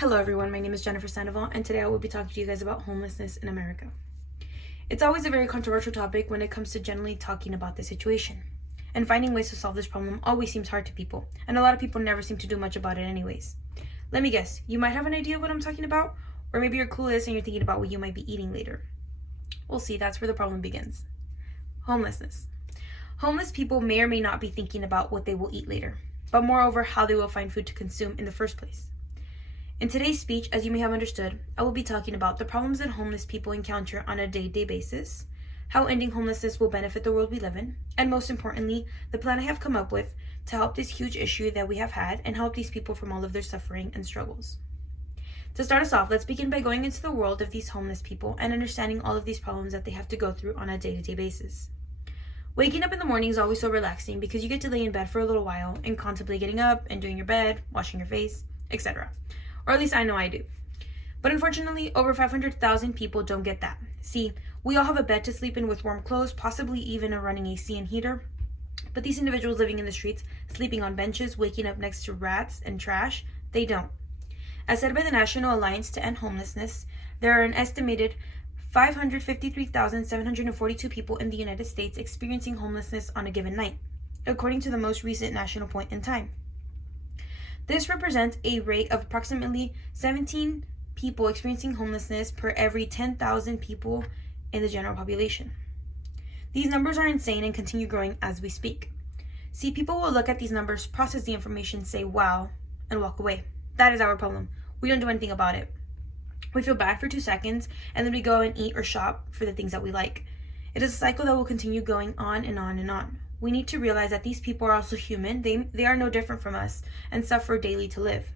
Hello everyone, my name is Jennifer Sandoval, and today I will be talking to you guys about homelessness in America. It's always a very controversial topic when it comes to generally talking about the situation. And finding ways to solve this problem always seems hard to people, and a lot of people never seem to do much about it anyways. Let me guess, you might have an idea of what I'm talking about, or maybe you're clueless and you're thinking about what you might be eating later. We'll see, that's where the problem begins. Homelessness. Homeless people may or may not be thinking about what they will eat later, but moreover how they will find food to consume in the first place. In today's speech, as you may have understood, I will be talking about the problems that homeless people encounter on a day-to-day basis, how ending homelessness will benefit the world we live in, and most importantly, the plan I have come up with to help this huge issue that we have had and help these people from all of their suffering and struggles. To start us off, let's begin by going into the world of these homeless people and understanding all of these problems that they have to go through on a day-to-day basis. Waking up in the morning is always so relaxing because you get to lay in bed for a little while and contemplate getting up and doing your bed, washing your face, etc. Or at least I know I do. But unfortunately, over 500,000 people don't get that. See, we all have a bed to sleep in with warm clothes, possibly even a running AC and heater. But these individuals living in the streets, sleeping on benches, waking up next to rats and trash, they don't. As said by the National Alliance to End Homelessness, there are an estimated 553,742 people in the United States experiencing homelessness on a given night, according to the most recent national point in time. This represents a rate of approximately 17 people experiencing homelessness per every 10,000 people in the general population. These numbers are insane and continue growing as we speak. See, people will look at these numbers, process the information, say, wow, and walk away. That is our problem. We don't do anything about it. We feel bad for 2 seconds, and then we go and eat or shop for the things that we like. It is a cycle that will continue going on and on and on. We need to realize that these people are also human. They are no different from us and suffer daily to live.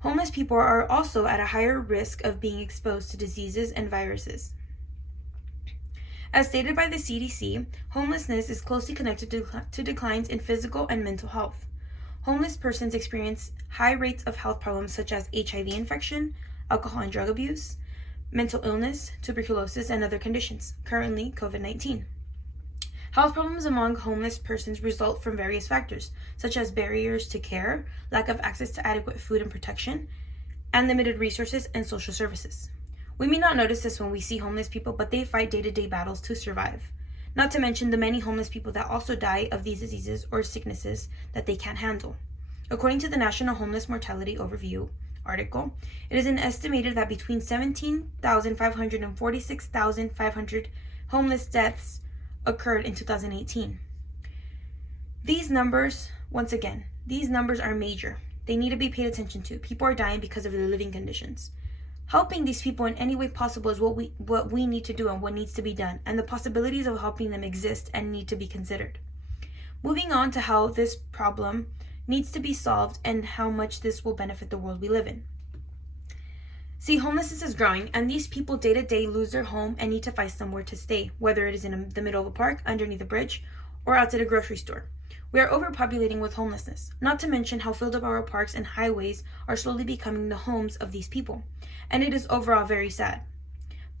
Homeless people are also at a higher risk of being exposed to diseases and viruses. As stated by the CDC, homelessness is closely connected to declines in physical and mental health. Homeless persons experience high rates of health problems such as HIV infection, alcohol and drug abuse, mental illness, tuberculosis, and other conditions, currently COVID-19. Health problems among homeless persons result from various factors, such as barriers to care, lack of access to adequate food and protection, and limited resources and social services. We may not notice this when we see homeless people, but they fight day-to-day battles to survive. Not to mention the many homeless people that also die of these diseases or sicknesses that they can't handle. According to the National Homeless Mortality Overview article, it is estimated that between 17,500 and 46,500 homeless deaths occurred in 2018. These numbers, once again, these numbers are major. They need to be paid attention to. People are dying because of their living conditions. Helping these people in any way possible is what we need to do and what needs to be done, and the possibilities of helping them exist and need to be considered. Moving on to how this problem needs to be solved and how much this will benefit the world we live in. See, homelessness is growing, and these people day to day lose their home and need to find somewhere to stay, whether it is in the middle of a park, underneath a bridge, or outside a grocery store. We are overpopulating with homelessness, not to mention how filled up our parks and highways are slowly becoming the homes of these people, and it is overall very sad,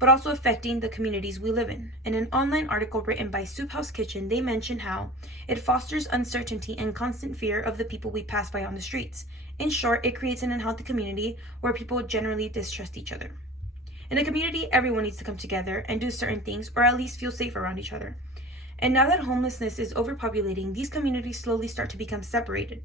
but also affecting the communities we live in. In an online article written by Soup House Kitchen, they mention how it fosters uncertainty and constant fear of the people we pass by on the streets. In short, it creates an unhealthy community where people generally distrust each other. In a community, everyone needs to come together and do certain things, or at least feel safe around each other. And now that homelessness is overpopulating, these communities slowly start to become separated.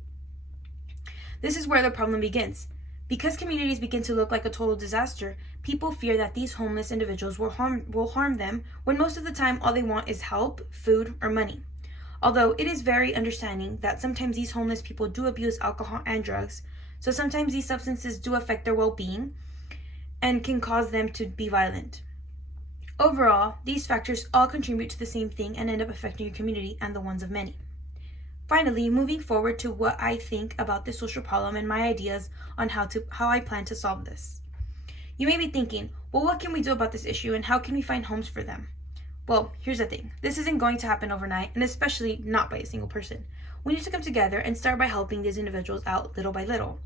This is where the problem begins. Because communities begin to look like a total disaster, people fear that these homeless individuals will harm them, when most of the time all they want is help, food, or money. Although it is very understanding that sometimes these homeless people do abuse alcohol and drugs, so sometimes these substances do affect their well-being and can cause them to be violent. Overall, these factors all contribute to the same thing and end up affecting your community and the ones of many. Finally, moving forward to what I think about this social problem and my ideas on how I plan to solve this. You may be thinking, well, what can we do about this issue and how can we find homes for them? Well, here's the thing. This isn't going to happen overnight, and especially not by a single person. We need to come together and start by helping these individuals out little by little.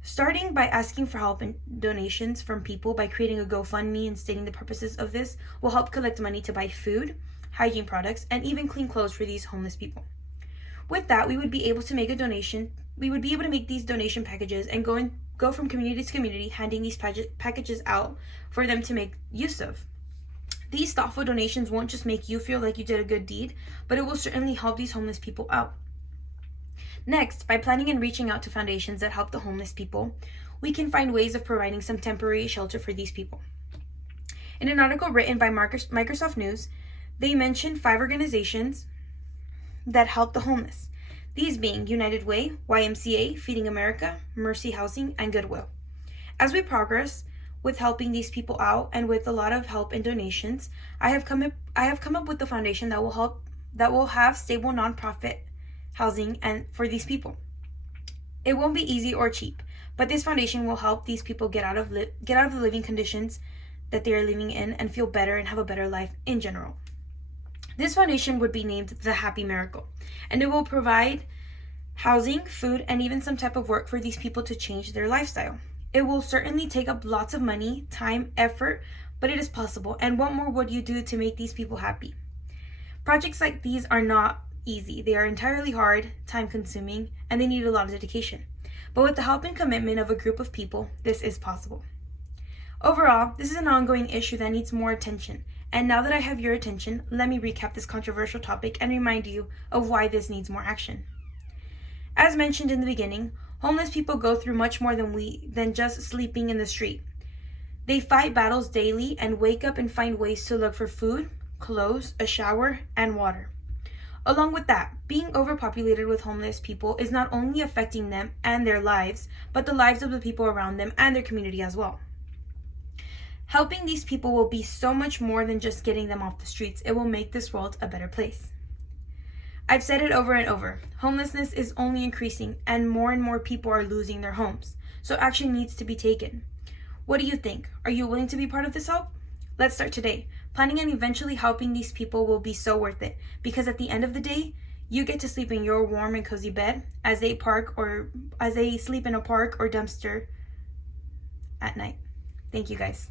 Starting by asking for help and donations from people by creating a GoFundMe and stating the purposes of this will help collect money to buy food, hygiene products, and even clean clothes for these homeless people. With that, we would be able to make these donation packages and go go from community to community, handing these packages out for them to make use of. These thoughtful donations won't just make you feel like you did a good deed, but it will certainly help these homeless people out. Next, by planning and reaching out to foundations that help the homeless people, we can find ways of providing some temporary shelter for these people. In an article written by Microsoft News, they mentioned 5 organizations that help the homeless, these being United Way, YMCA, Feeding America, Mercy Housing, and Goodwill. As we progress with helping these people out and with a lot of help and donations, I have come up with the foundation that will have stable nonprofit housing and for these people. It won't be easy or cheap, but this foundation will help these people get out of the living conditions that they are living in and feel better and have a better life in general. This foundation would be named the Happy Miracle, and it will provide housing, food, and even some type of work for these people to change their lifestyle. It will certainly take up lots of money, time, effort, but it is possible. And what more would you do to make these people happy? Projects like these are not easy. They are entirely hard, time-consuming, and they need a lot of dedication. But with the help and commitment of a group of people, this is possible. Overall, this is an ongoing issue that needs more attention. And now that I have your attention, let me recap this controversial topic and remind you of why this needs more action. As mentioned in the beginning, homeless people go through much more than just sleeping in the street. They fight battles daily and wake up and find ways to look for food, clothes, a shower, and water. Along with that, being overpopulated with homeless people is not only affecting them and their lives, but the lives of the people around them and their community as well. Helping these people will be so much more than just getting them off the streets. It will make this world a better place. I've said it over and over. Homelessness is only increasing and more people are losing their homes. So action needs to be taken. What do you think? Are you willing to be part of this help? Let's start today. Planning and eventually helping these people will be so worth it, because at the end of the day, you get to sleep in your warm and cozy bed as they sleep in a park or dumpster at night. Thank you guys.